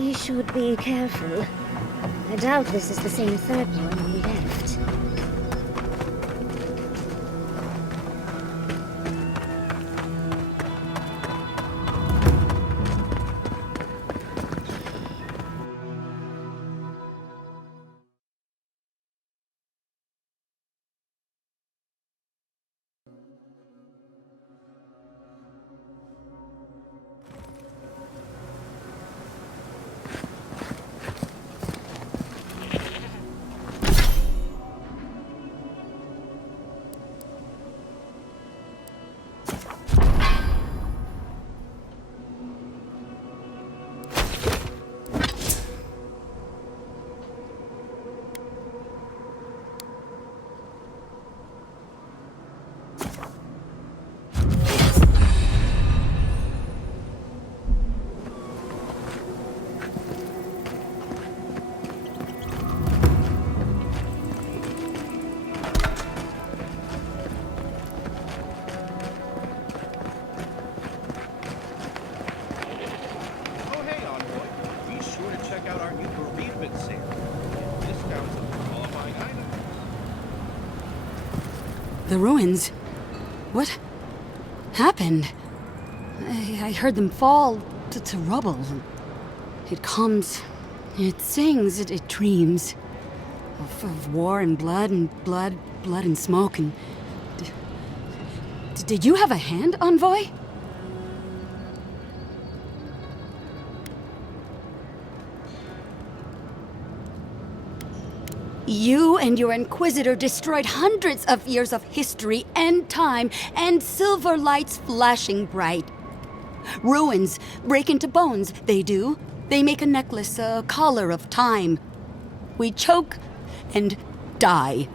We should be careful. I doubt this is the same third one we left. The ruins? What happened? I heard them fall to rubble. It comes, it sings, it dreams of war and blood and smoke. And did you have a hand, Envoy? You and your Inquisitor destroyed hundreds of years of history and time, and silver lights flashing bright. Ruins break into bones, they do. They make a necklace, a collar of time. We choke and die.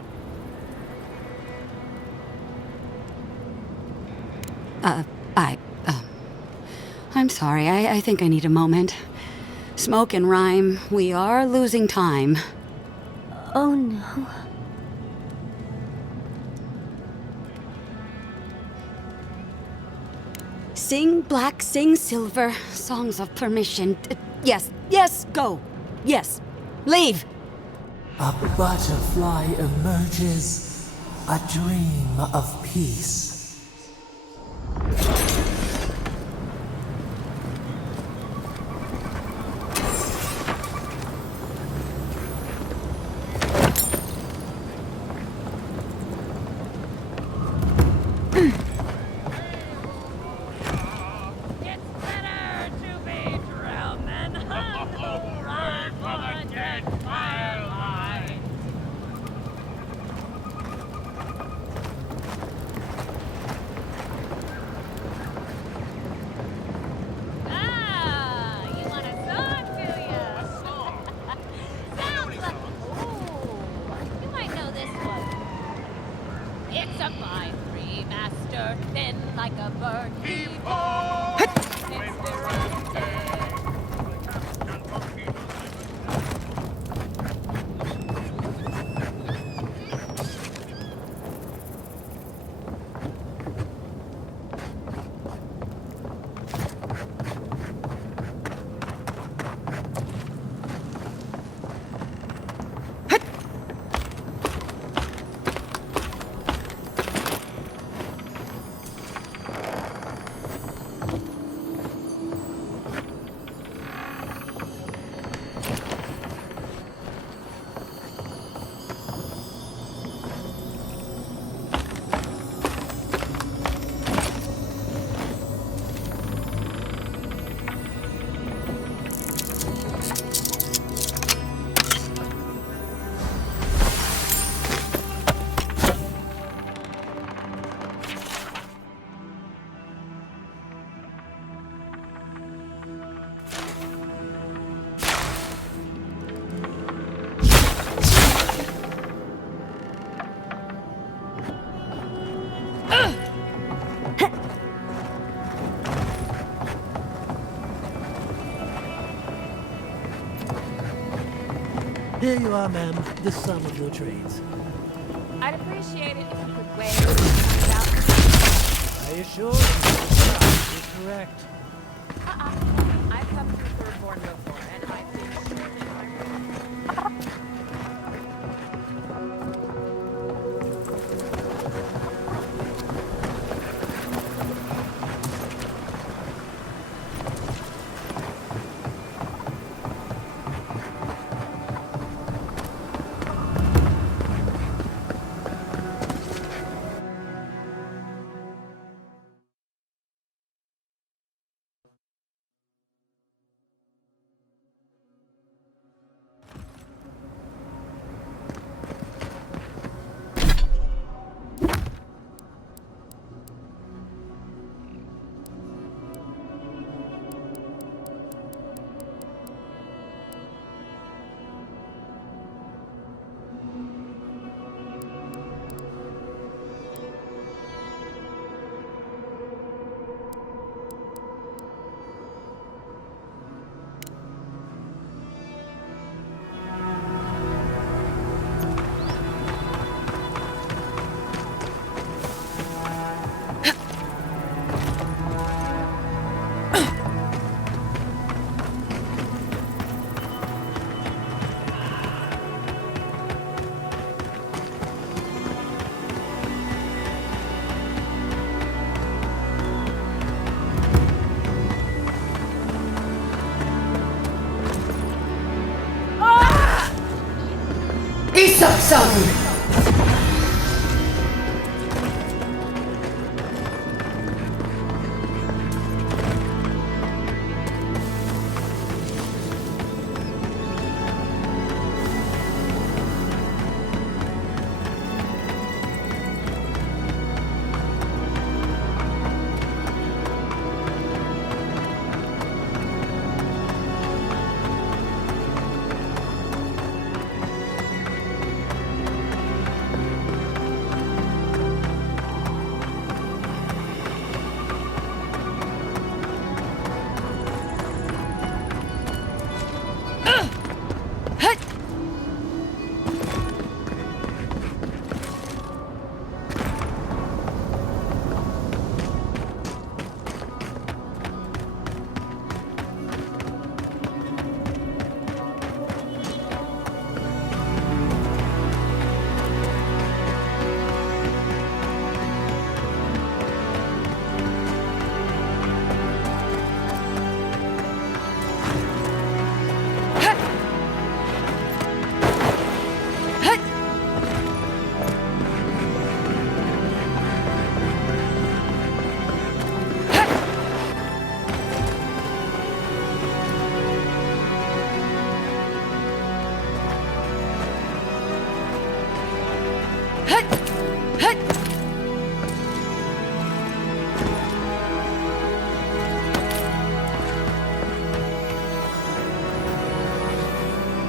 I'm sorry, I think I need a moment. Smoke and rhyme, we are losing time. Oh no. Sing black, sing silver, songs of permission. Yes, go. Yes, leave. A butterfly emerges, a dream of peace. Here you are, ma'am. The sum of your trades. I'd appreciate it if you could weigh it out. Are you sure? You're correct. I've come through Third Born before, and I Sovereign.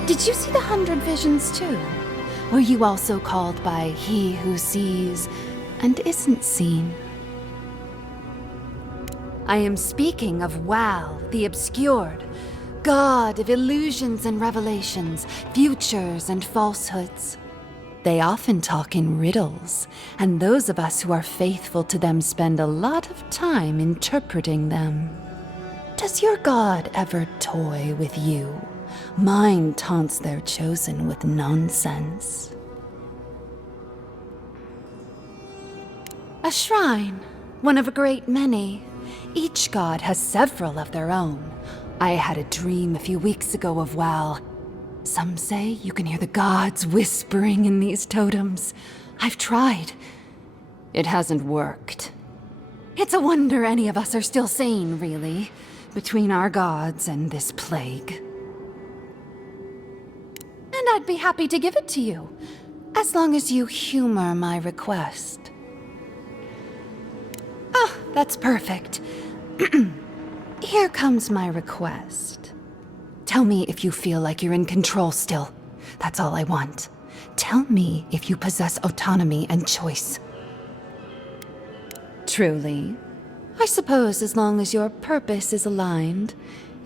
Did you see the 100 visions too? Were you also called by he who sees and isn't seen? I am speaking of Wal, the obscured, god of illusions and revelations, futures and falsehoods. They often talk in riddles, and those of us who are faithful to them spend a lot of time interpreting them. Does your god ever toy with you? Mine taunts their chosen with nonsense. A shrine, one of a great many. Each god has several of their own. I had a dream a few weeks ago of Wal. Some say you can hear the gods whispering in these totems. I've tried. It hasn't worked. It's a wonder any of us are still sane, really, between our gods and this plague. And I'd be happy to give it to you, as long as you humor my request. Ah, that's perfect. Here comes my request. Tell me if you feel like you're in control still. That's all I want. Tell me if you possess autonomy and choice. Truly? I suppose as long as your purpose is aligned,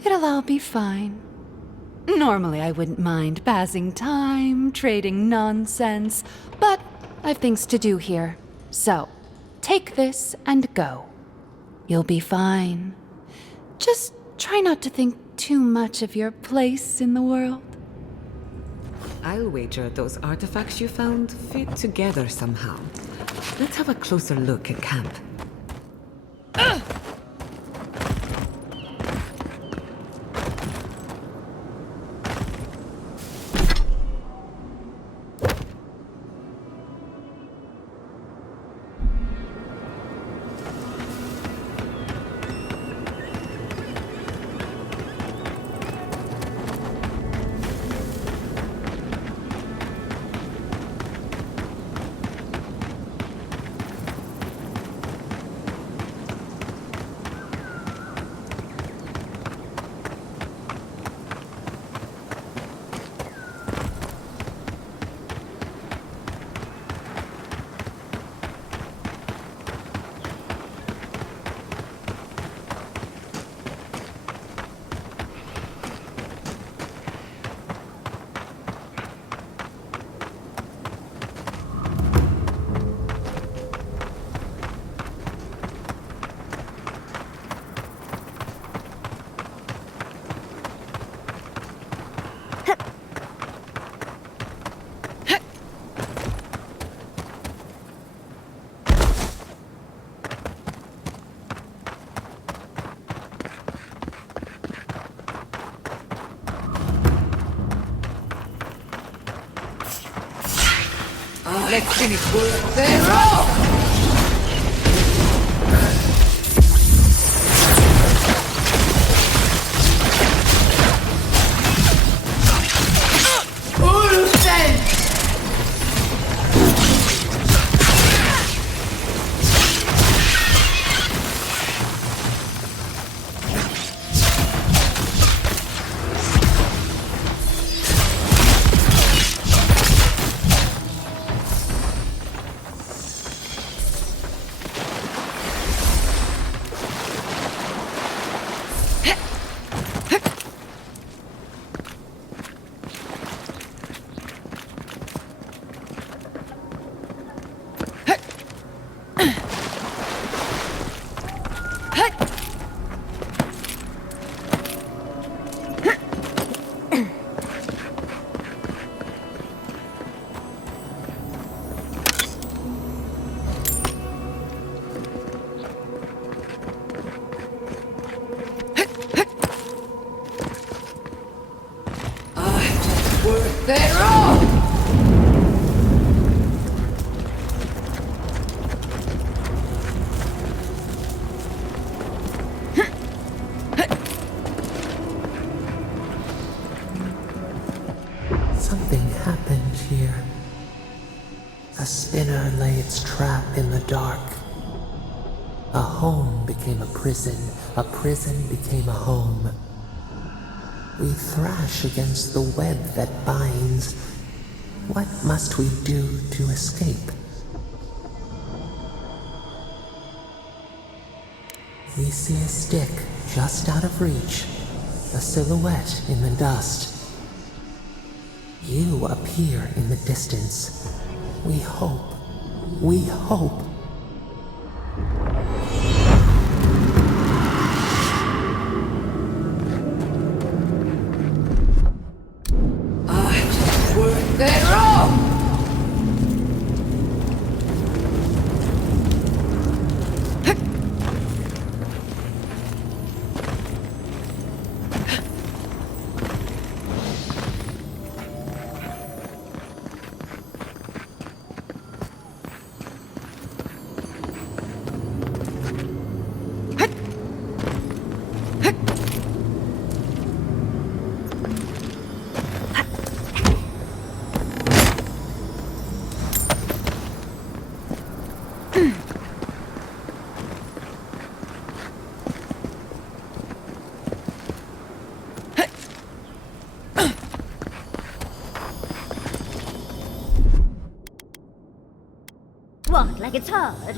it'll all be fine. Normally I wouldn't mind passing time, trading nonsense, but I've things to do here. So, take this and go. You'll be fine. Just try not to think too much of your place in the world. I'll wager those artifacts you found fit together somehow. Let's have a closer look at camp. Let's finish work. They're off! They're off! Something happened here. A spinner lay its trap in the dark. A home became a prison became a home. We thrash against the web that binds. What must we do to escape? We see a stick just out of reach, a silhouette in the dust. You appear in the distance. We hope. We hope. They're off! What, like it's hard?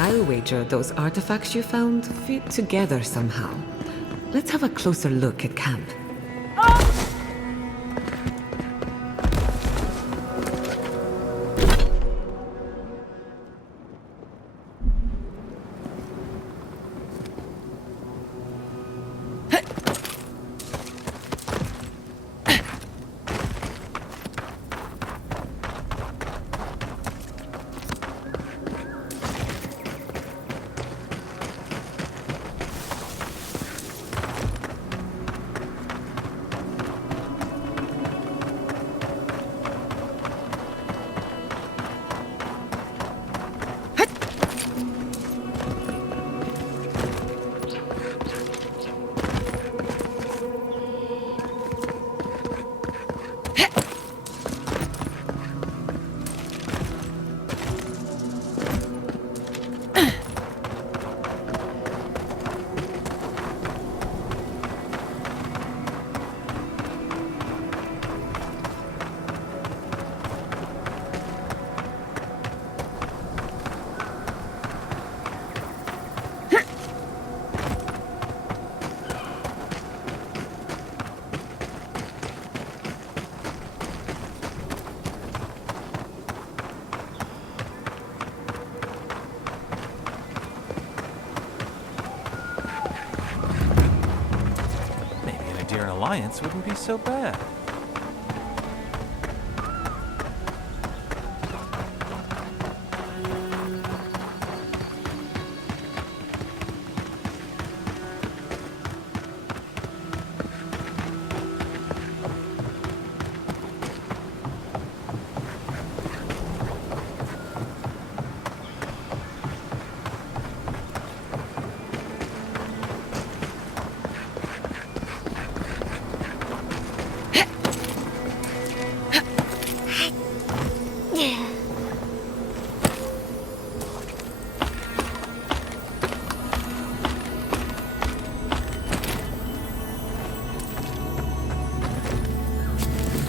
I'll wager those artifacts you found fit together somehow. Let's have a closer look at camp. Alliance wouldn't be so bad.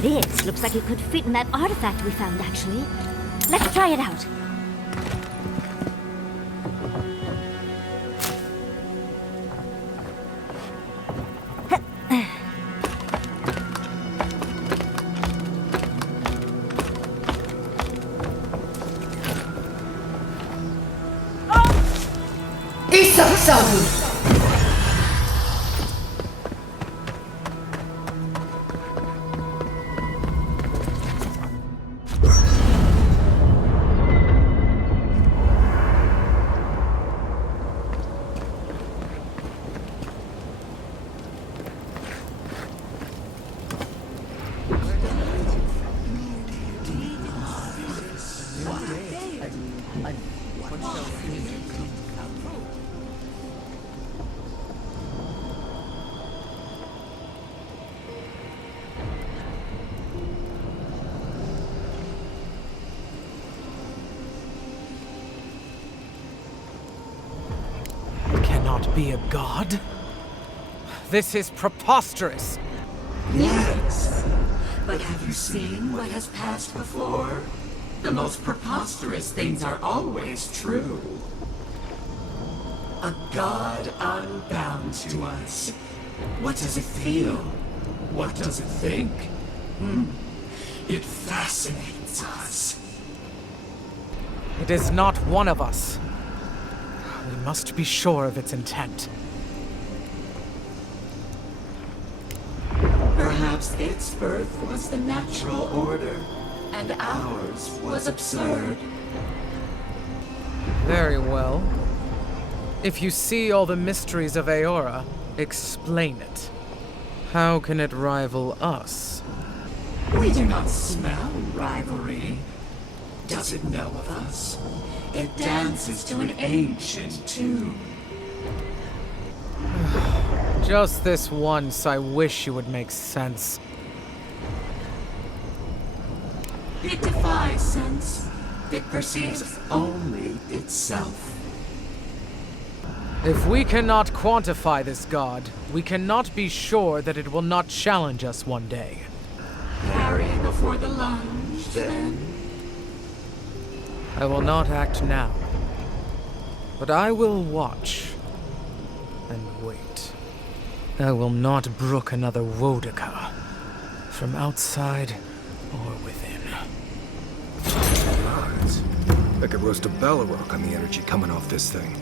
This looks like it could fit in that artifact we found, actually. Let's try it out. Be a god? This is preposterous! Yes, but have you seen what has passed before? The most preposterous things are always true. A god unbound to us. What does it feel? What does it think? It fascinates us. It is not one of us. We must be sure of its intent. Perhaps its birth was the natural order, and ours was absurd. Very well. If you see all the mysteries of Aora, explain it. How can it rival us? We do not smell rivalry. Does it know of us? It dances to an ancient tune. Just this once, I wish you would make sense. It defies sense. It perceives only itself. If we cannot quantify this god, we cannot be sure that it will not challenge us one day. Parry before the lunge, then. I will not act now. But I will watch and wait. I will not brook another Wodaka, from outside or within. Odds. I could roast a Balrog on the energy coming off this thing.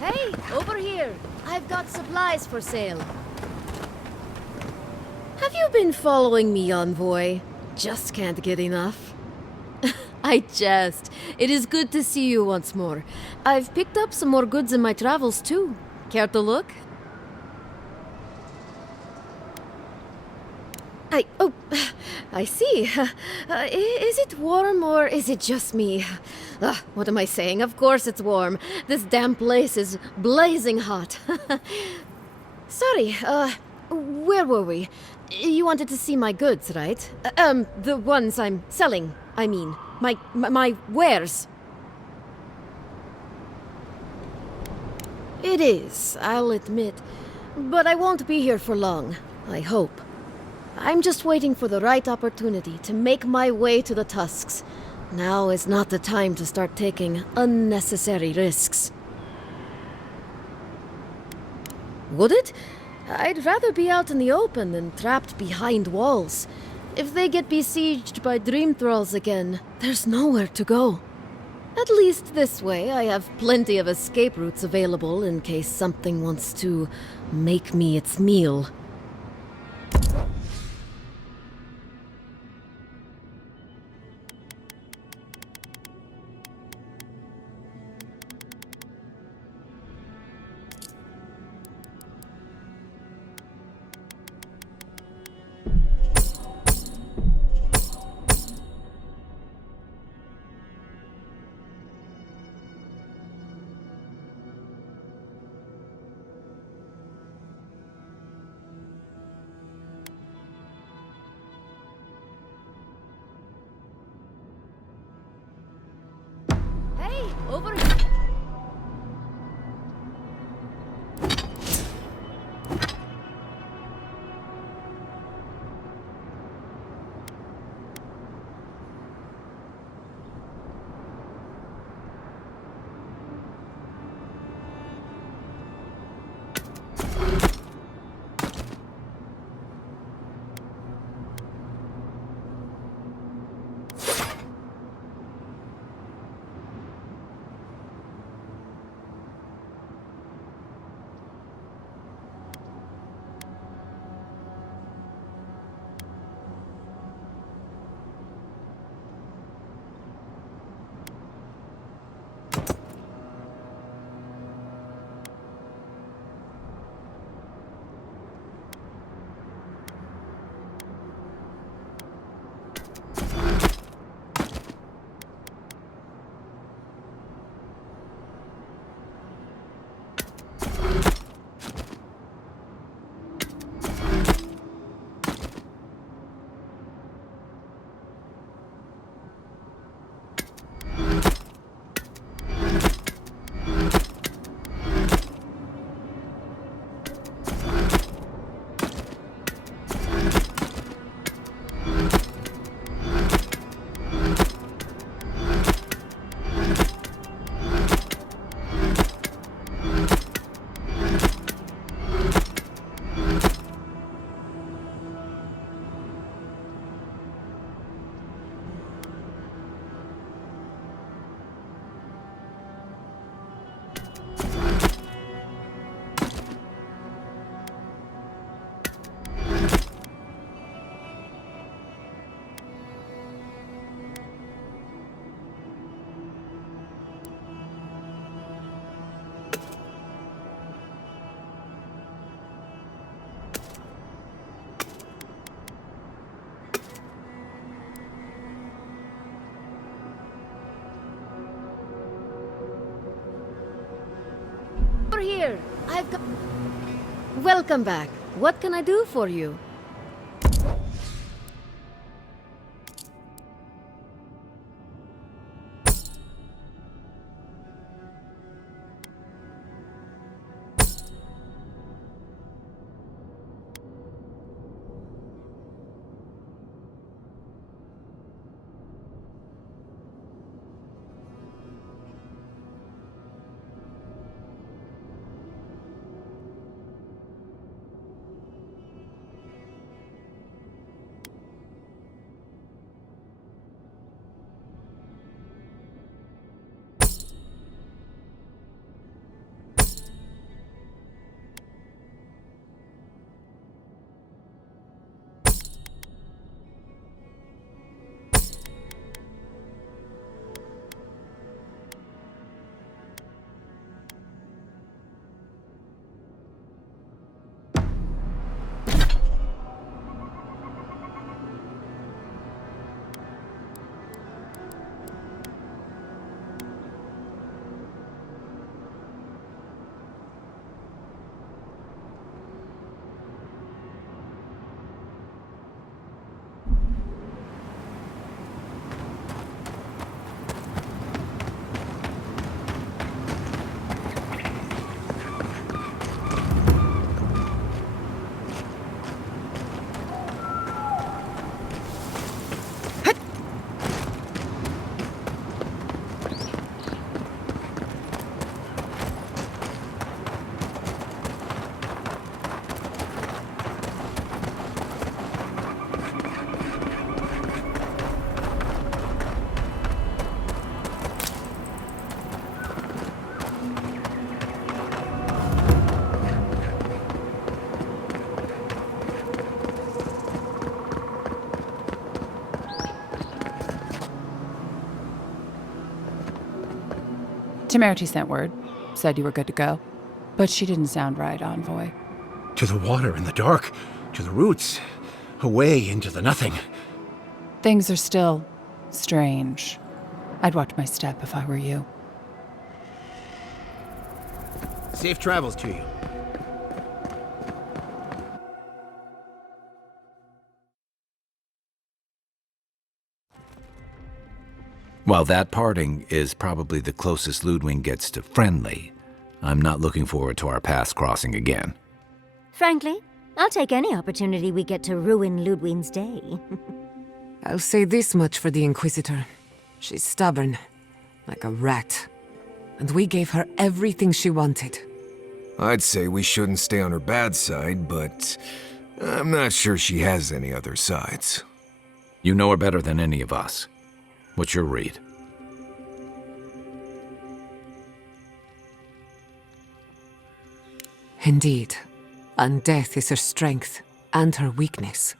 Hey, over here. I've got supplies for sale. Have you been following me, Envoy? Just can't get enough. I jest. It is good to see you once more. I've picked up some more goods in my travels, too. Care to look? I see. Is it warm or is it just me? What am I saying? Of course it's warm. This damn place is blazing hot. Sorry, where were we? You wanted to see my goods, right? The ones I'm selling, I mean. My wares. It is, I'll admit. But I won't be here for long, I hope. I'm just waiting for the right opportunity to make my way to the Tusks. Now is not the time to start taking unnecessary risks. Would it? I'd rather be out in the open than trapped behind walls. If they get besieged by dream thralls again, there's nowhere to go. At least this way, I have plenty of escape routes available in case something wants to make me its meal. Over here. over here. I've got... Welcome back. What can I do for you? Temerity sent word. Said you were good to go. But she didn't sound right, Envoy. To the water in the dark, to the roots, away into the nothing. Things are still strange. I'd watch my step if I were you. Safe travels to you. While that parting is probably the closest Ludwig gets to friendly, I'm not looking forward to our paths crossing again. Frankly, I'll take any opportunity we get to ruin Ludwig's day. I'll say this much for the Inquisitor. She's stubborn, like a rat. And we gave her everything she wanted. I'd say we shouldn't stay on her bad side, but I'm not sure she has any other sides. You know her better than any of us. What's your read? Indeed. And death is her strength and her weakness.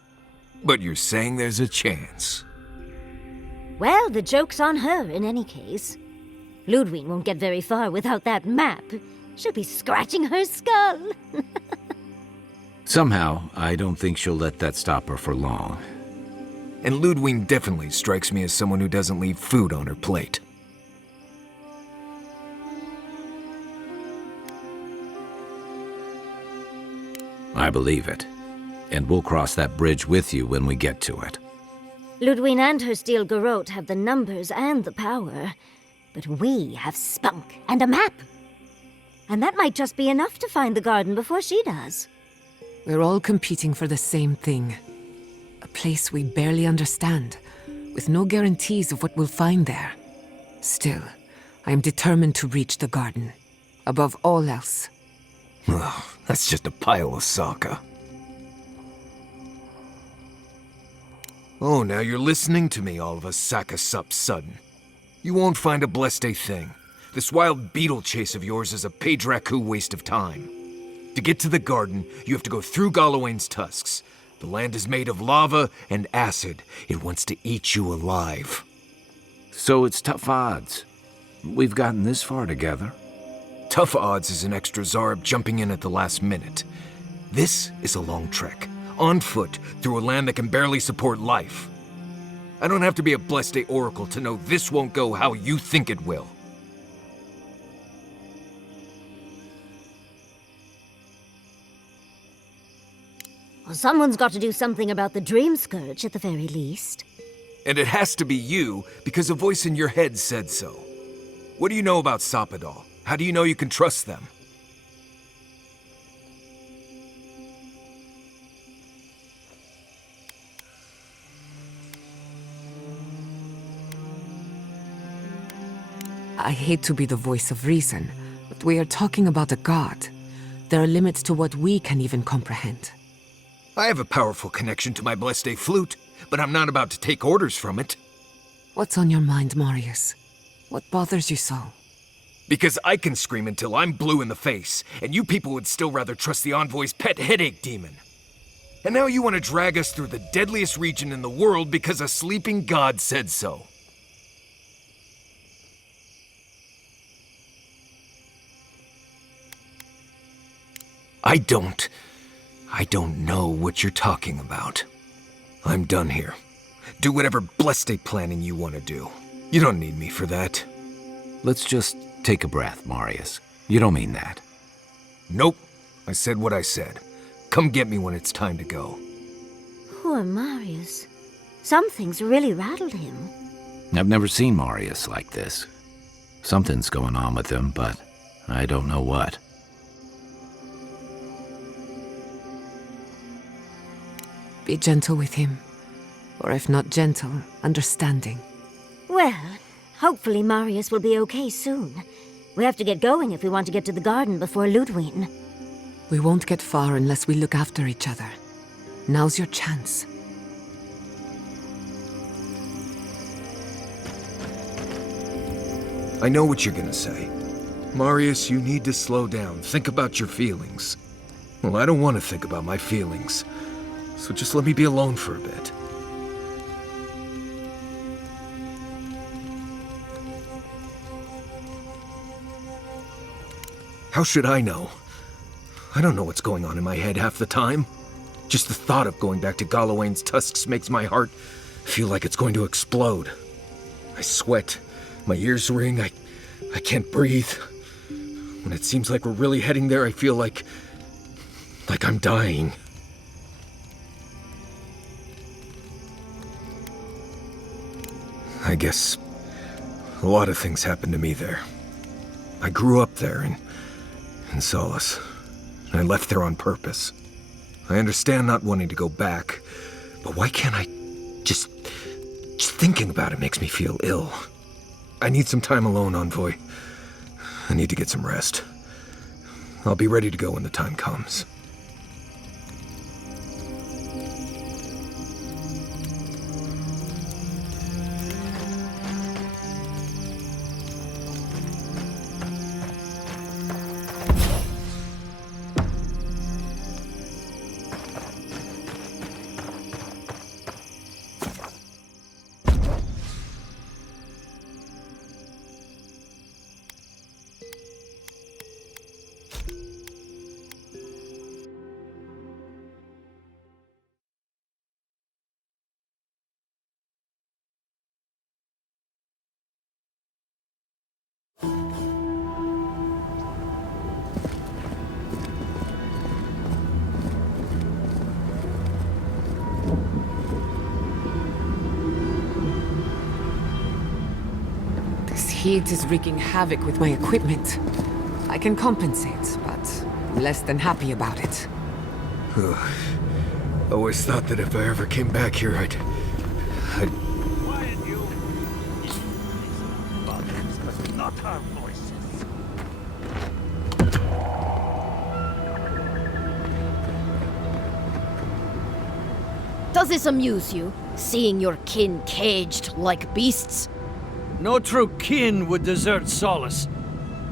But you're saying there's a chance? Well, the joke's on her in any case. Ludwig won't get very far without that map. She'll be scratching her skull. Somehow, I don't think she'll let that stop her for long. And Ludwig definitely strikes me as someone who doesn't leave food on her plate. I believe it. And we'll cross that bridge with you when we get to it. Ludwig and her steel garrote have the numbers and the power. But we have spunk and a map. And that might just be enough to find the garden before she does. We're all competing for the same thing. A place we barely understand, with no guarantees of what we'll find there. Still, I am determined to reach the garden, above all else. Ugh, that's just a pile of Sokka. Oh, now you're listening to me, all of a Sakasup sudden. You won't find a blessed a thing. This wild beetle chase of yours is a Page-Raku waste of time. To get to the garden, you have to go through Galawain's tusks. The land is made of lava and acid. It wants to eat you alive. So it's tough odds. We've gotten this far together. Tough odds is an extra Zarb jumping in at the last minute. This is a long trek, on foot, through a land that can barely support life. I don't have to be a Blessed Day Oracle to know this won't go how you think it will. Well, someone's got to do something about the Dream Scourge at the very least. And it has to be you, because a voice in your head said so. What do you know about Sapadal? How do you know you can trust them? I hate to be the voice of reason, but we are talking about a god. There are limits to what we can even comprehend. I have a powerful connection to my Blessed flute, but I'm not about to take orders from it. What's on your mind, Marius? What bothers you so? Because I can scream until I'm blue in the face, and you people would still rather trust the Envoy's pet headache demon. And now you want to drag us through the deadliest region in the world because a sleeping god said so. I don't know what you're talking about. I'm done here. Do whatever Blessed planning you want to do. You don't need me for that. Let's just take a breath, Marius. You don't mean that. Nope. I said what I said. Come get me when it's time to go. Poor Marius. Some things really rattled him. I've never seen Marius like this. Something's going on with him, but I don't know what. Be gentle with him. Or if not gentle, understanding. Well, hopefully Marius will be okay soon. We have to get going if we want to get to the garden before Ludwig. We won't get far unless we look after each other. Now's your chance. I know what you're gonna say. Marius, you need to slow down. Think about your feelings. Well, I don't want to think about my feelings. So just let me be alone for a bit. How should I know? I don't know what's going on in my head half the time. Just the thought of going back to Galawain's tusks makes my heart feel like it's going to explode. I sweat. My ears ring. I can't breathe. When it seems like we're really heading there, I feel like I'm dying. I guess a lot of things happened to me there. I grew up there in Solace, and I left there on purpose. I understand not wanting to go back, but why can't I just thinking about it makes me feel ill. I need some time alone, Envoy. I need to get some rest. I'll be ready to go when the time comes. Heat is wreaking havoc with my equipment. I can compensate, but I'm less than happy about it. I always thought that if I ever came back here, I'd... Quiet, you! Buttons, but not our voices. Does this amuse you, seeing your kin caged like beasts? No true kin would desert Solace.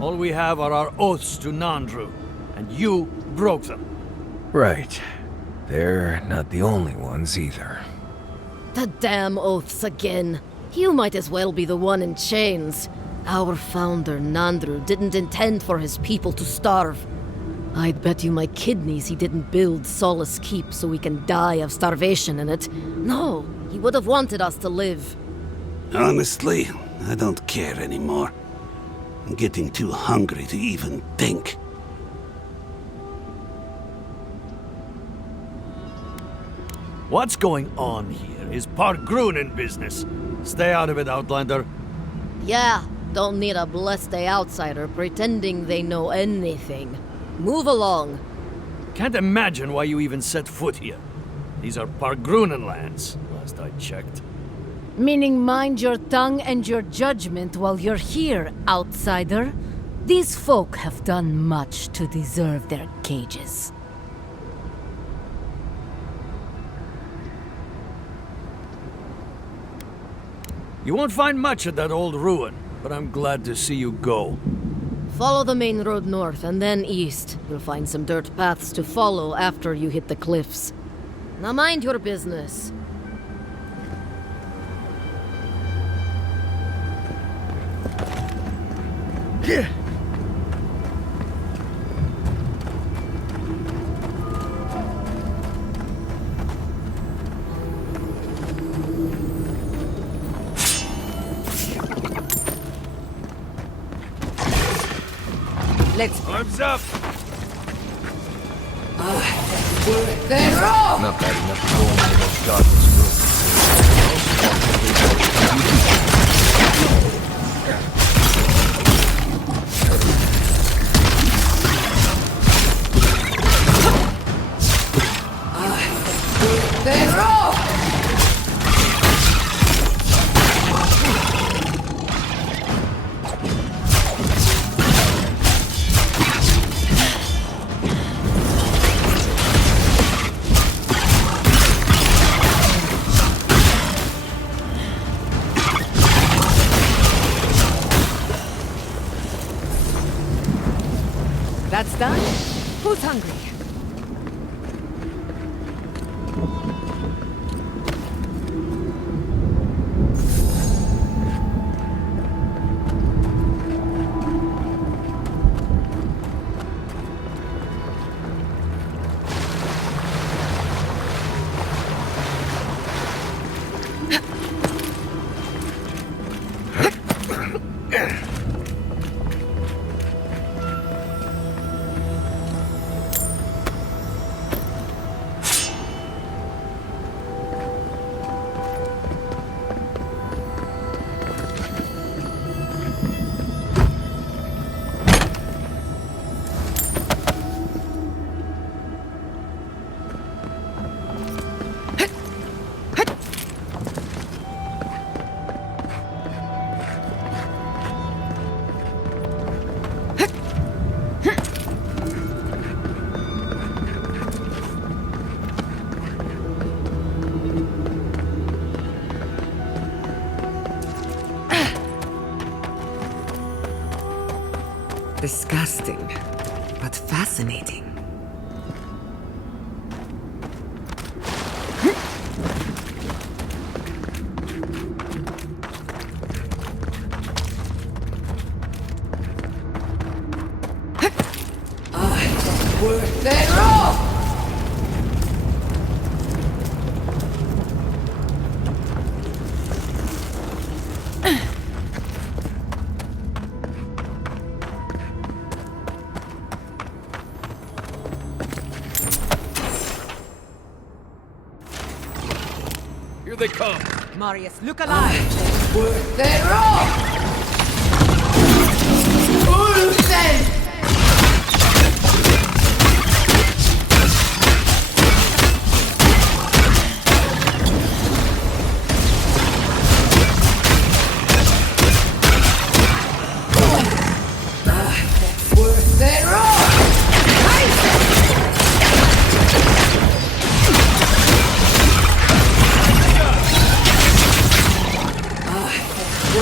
All we have are our oaths to Nandru, and you broke them. Right. They're not the only ones either. The damn oaths again. You might as well be the one in chains. Our founder, Nandru, didn't intend for his people to starve. I'd bet you my kidneys he didn't build Solace Keep so we can die of starvation in it. No, he would have wanted us to live. Honestly, I don't care anymore. I'm getting too hungry to even think. What's going on here is Pargrunen business. Stay out of it, Outlander. Yeah, don't need a blessed outsider pretending they know anything. Move along. Can't imagine why you even set foot here. These are Pargrunen lands, last I checked. Meaning mind your tongue and your judgment while you're here, outsider. These folk have done much to deserve their cages. You won't find much at that old ruin, but I'm glad to see you go. Follow the main road north and then east. You'll find some dirt paths to follow after you hit the cliffs. Now mind your business. Yeah. Let's arms up. They're off! Not bad enough to go into those godless rooms. They're off! That's done? Who's hungry? Disgusting, but fascinating. They're off! Here they come. Marius, look alive! They're off! Ulsen! They're off!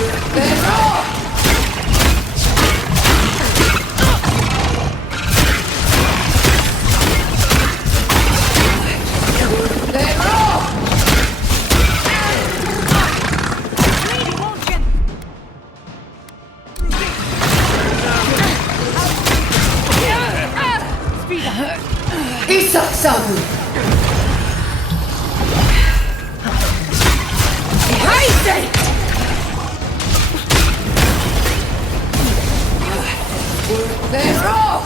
They're off! They're off! Isak Sabu! Behind it! They're off!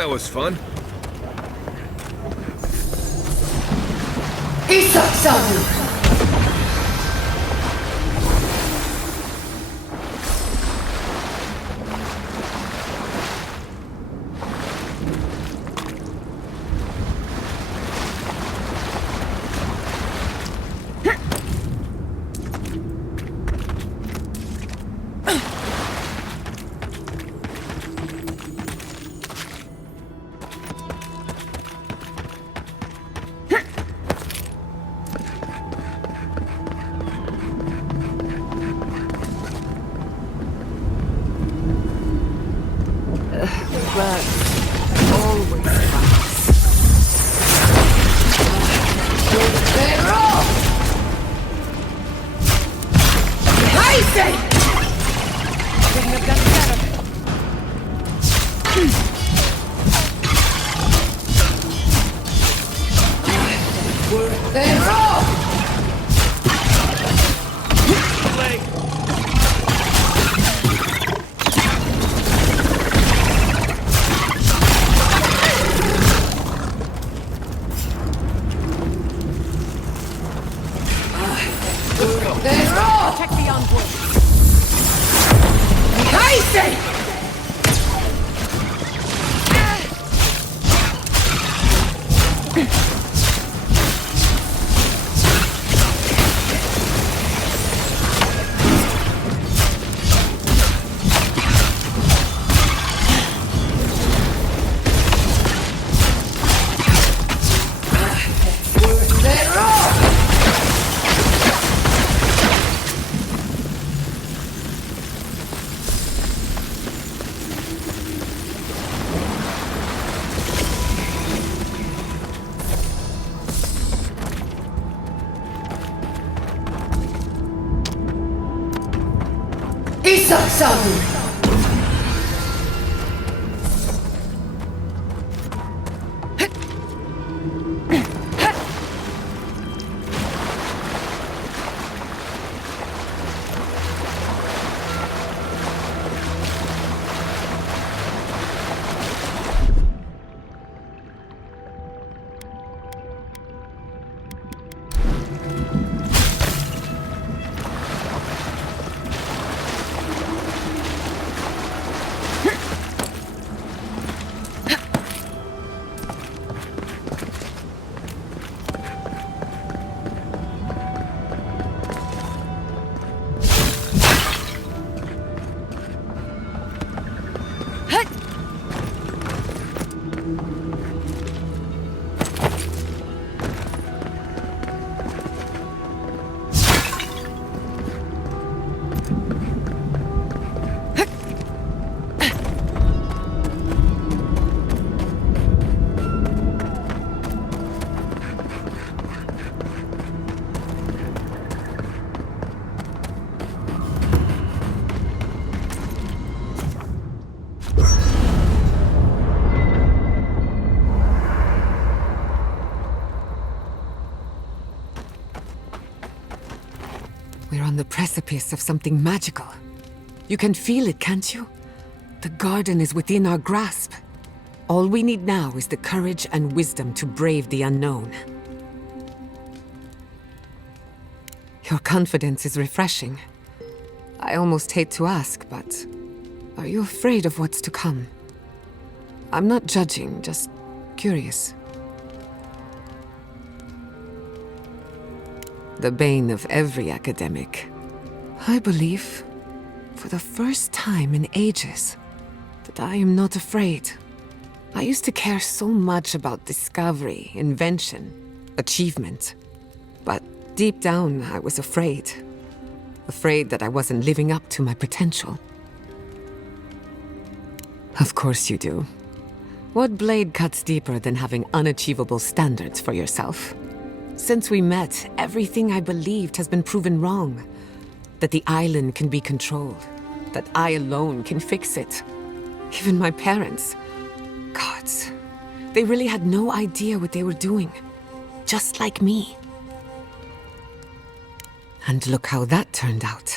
That was fun. We're on the precipice of something magical. You can feel it, can't you? The garden is within our grasp. All we need now is the courage and wisdom to brave the unknown. Your confidence is refreshing. I almost hate to ask, but are you afraid of what's to come? I'm not judging, just curious. The bane of every academic. I believe, for the first time in ages, that I am not afraid. I used to care so much about discovery, invention, achievement. But deep down, I was afraid. Afraid that I wasn't living up to my potential. Of course you do. What blade cuts deeper than having unachievable standards for yourself? Since we met, everything I believed has been proven wrong. That the island can be controlled. That I alone can fix it. Even my parents. Gods. They really had no idea what they were doing. Just like me. And look how that turned out.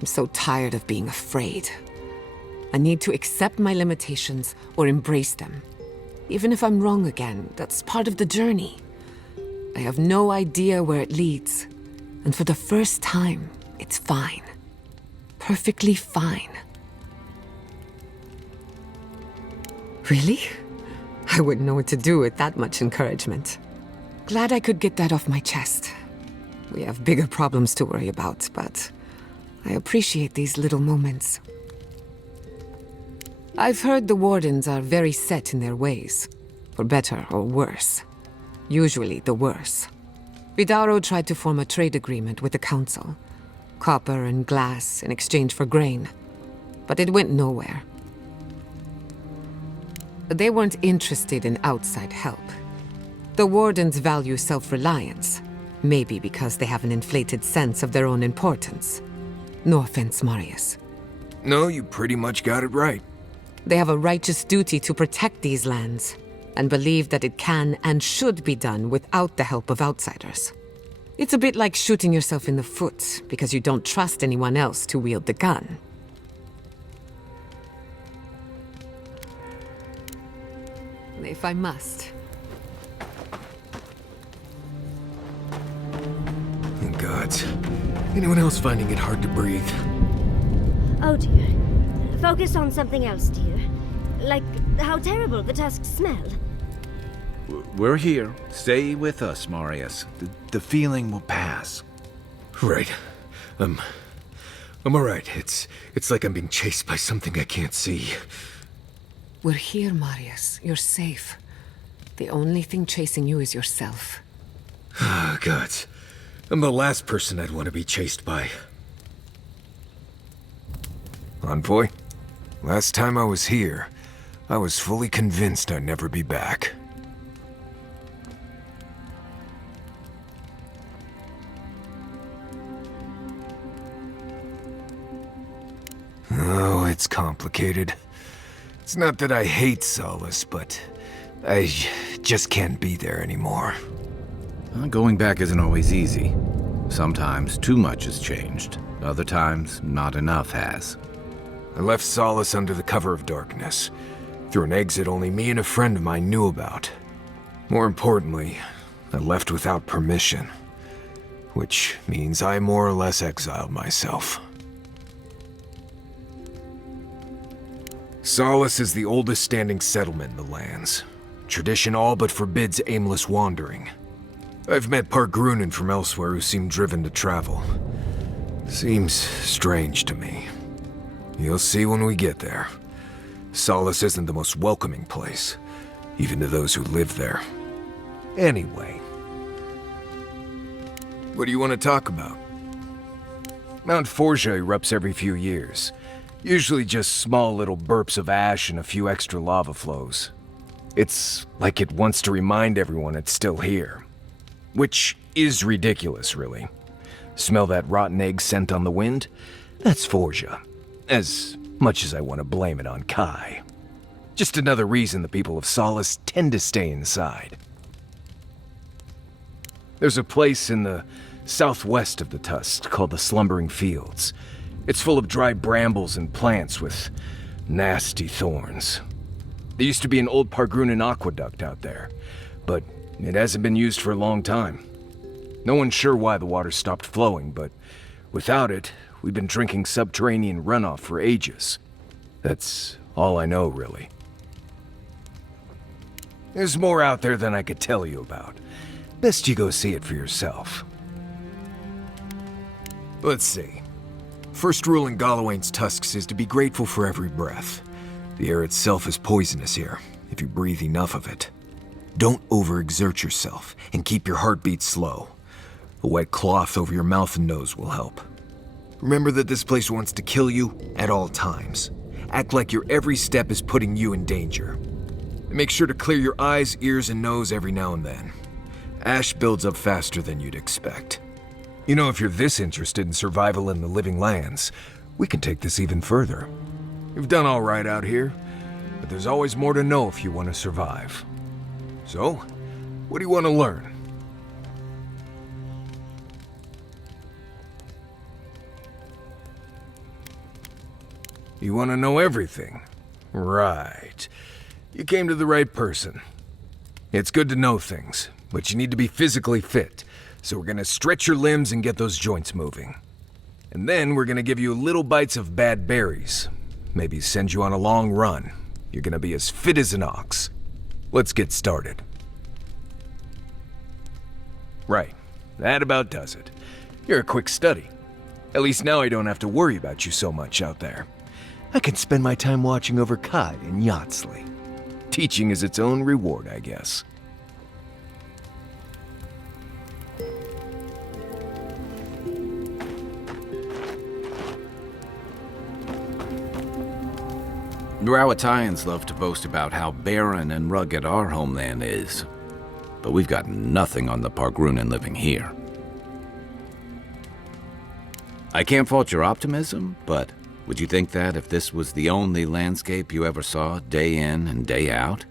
I'm so tired of being afraid. I need to accept my limitations or embrace them. Even if I'm wrong again, that's part of the journey. I have no idea where it leads. And for the first time, it's fine. Perfectly fine. Really? I wouldn't know what to do with that much encouragement. Glad I could get that off my chest. We have bigger problems to worry about, but I appreciate these little moments. I've heard the Wardens are very set in their ways. For better or worse. Usually the worse. Vidaro tried to form a trade agreement with the Council. Copper and glass in exchange for grain. But it went nowhere. They weren't interested in outside help. The Wardens value self-reliance. Maybe because they have an inflated sense of their own importance. No offense, Marius. No, you pretty much got it right. They have a righteous duty to protect these lands, and believe that it can and should be done without the help of outsiders. It's a bit like shooting yourself in the foot because you don't trust anyone else to wield the gun. If I must. Gods. Anyone else finding it hard to breathe? Oh dear. Focus on something else, dear. Like how terrible the tusks smell. We're here. Stay with us, Marius. The feeling will pass. Right. I'm alright. It's like I'm being chased by something I can't see. We're here, Marius. You're safe. The only thing chasing you is yourself. Ah, gods. I'm the last person I'd want to be chased by. Envoy, last time I was here, I was fully convinced I'd never be back. Oh, it's complicated. It's not that I hate Solace, but I just can't be there anymore. Going back isn't always easy. Sometimes too much has changed. Other times, not enough has. I left Solace under the cover of darkness, through an exit only me and a friend of mine knew about. More importantly, I left without permission, which means I more or less exiled myself. Solace is the oldest standing settlement in the lands. Tradition all but forbids aimless wandering. I've met Pargrunen from elsewhere who seem driven to travel. Seems strange to me. You'll see when we get there. Solace isn't the most welcoming place, even to those who live there. Anyway. What do you want to talk about? Mount Forja erupts every few years. Usually just small little burps of ash and a few extra lava flows. It's like it wants to remind everyone it's still here. Which is ridiculous, really. Smell that rotten egg scent on the wind? That's Forja. As much as I want to blame it on Kai. Just another reason the people of Solace tend to stay inside. There's a place in the southwest of the Tusk called the Slumbering Fields. It's full of dry brambles and plants with nasty thorns. There used to be an old Pargrunen aqueduct out there, but it hasn't been used for a long time. No one's sure why the water stopped flowing, but without it, we've been drinking subterranean runoff for ages. That's all I know, really. There's more out there than I could tell you about. Best you go see it for yourself. Let's see. First rule in Galawain's tusks is to be grateful for every breath. The air itself is poisonous here, if you breathe enough of it. Don't overexert yourself, and keep your heartbeat slow. A wet cloth over your mouth and nose will help. Remember that this place wants to kill you at all times. Act like your every step is putting you in danger. And make sure to clear your eyes, ears, and nose every now and then. Ash builds up faster than you'd expect. You know, if you're this interested in survival in the living lands, we can take this even further. You've done all right out here, but there's always more to know if you want to survive. So, what do you want to learn? You want to know everything? Right. You came to the right person. It's good to know things, but you need to be physically fit. So we're gonna stretch your limbs and get those joints moving. And then we're gonna give you little bites of bad berries. Maybe send you on a long run. You're gonna be as fit as an ox. Let's get started. Right. That about does it. You're a quick study. At least now I don't have to worry about you so much out there. I can spend my time watching over Kai and Yatsley. Teaching is its own reward, I guess. Rawatayans love to boast about how barren and rugged our homeland is, but we've got nothing on the Pargrunan living here. I can't fault your optimism, but would you think that if this was the only landscape you ever saw day in and day out?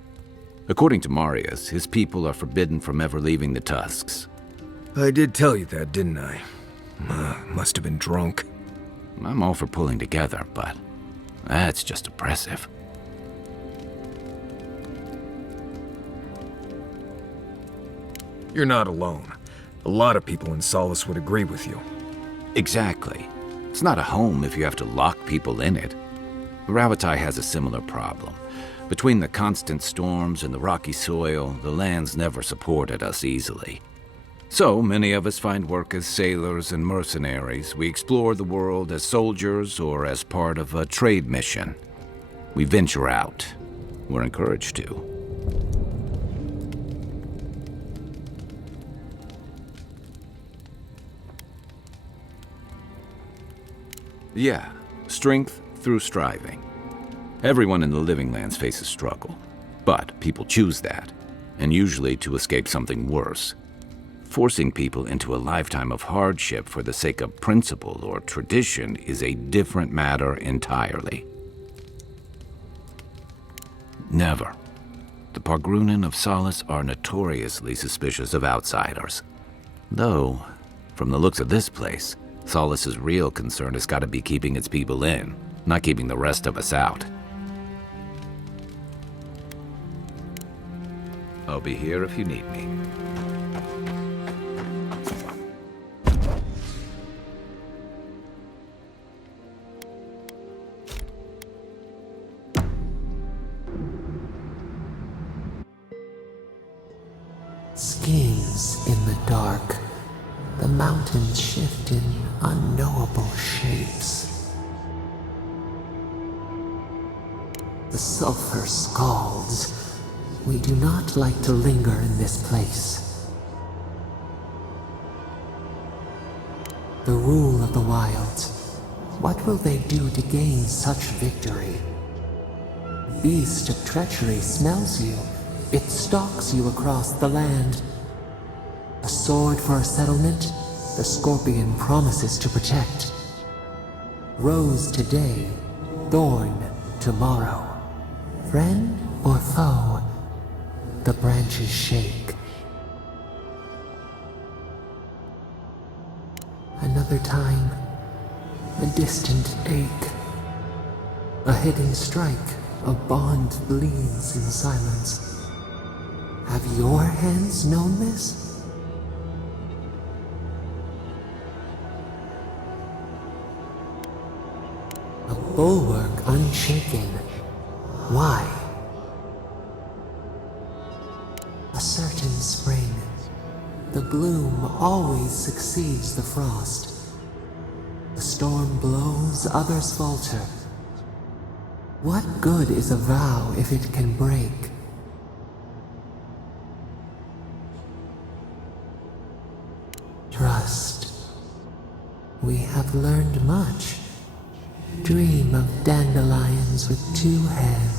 According to Marius, his people are forbidden from ever leaving the Tusks. I did tell you that, didn't I? Must have been drunk. I'm all for pulling together, but that's just oppressive. You're not alone. A lot of people in Solace would agree with you. Exactly. It's not a home if you have to lock people in it. Ravatai has a similar problem. Between the constant storms and the rocky soil, the lands never supported us easily. So many of us find work as sailors and mercenaries. We explore the world as soldiers or as part of a trade mission. We venture out. We're encouraged to. Yeah, strength through striving. Everyone in the Living Lands faces struggle, but people choose that, and usually to escape something worse. Forcing people into a lifetime of hardship for the sake of principle or tradition is a different matter entirely. Never. The Pargrunan of Solace are notoriously suspicious of outsiders. Though, from the looks of this place, Solace's real concern has got to be keeping its people in, not keeping the rest of us out. I'll be here if you need me. Schemes in the dark. The mountains shift in unknowable shapes. The sulfur scalds. We do not like to linger in this place. The rule of the wilds. What will they do to gain such victory? Beast of treachery smells you. It stalks you across the land. A sword for a settlement, the scorpion promises to protect. Rose today, thorn tomorrow. Friend or foe, the branches shake. Another time, a distant ache. A hidden strike, a bond bleeds in silence. Have your hands known this? A bulwark unshaken. Why? A certain spring. The bloom always succeeds the frost. The storm blows, others falter. What good is a vow if it can break? Trust. We have learned much. Dream of dandelions with two heads.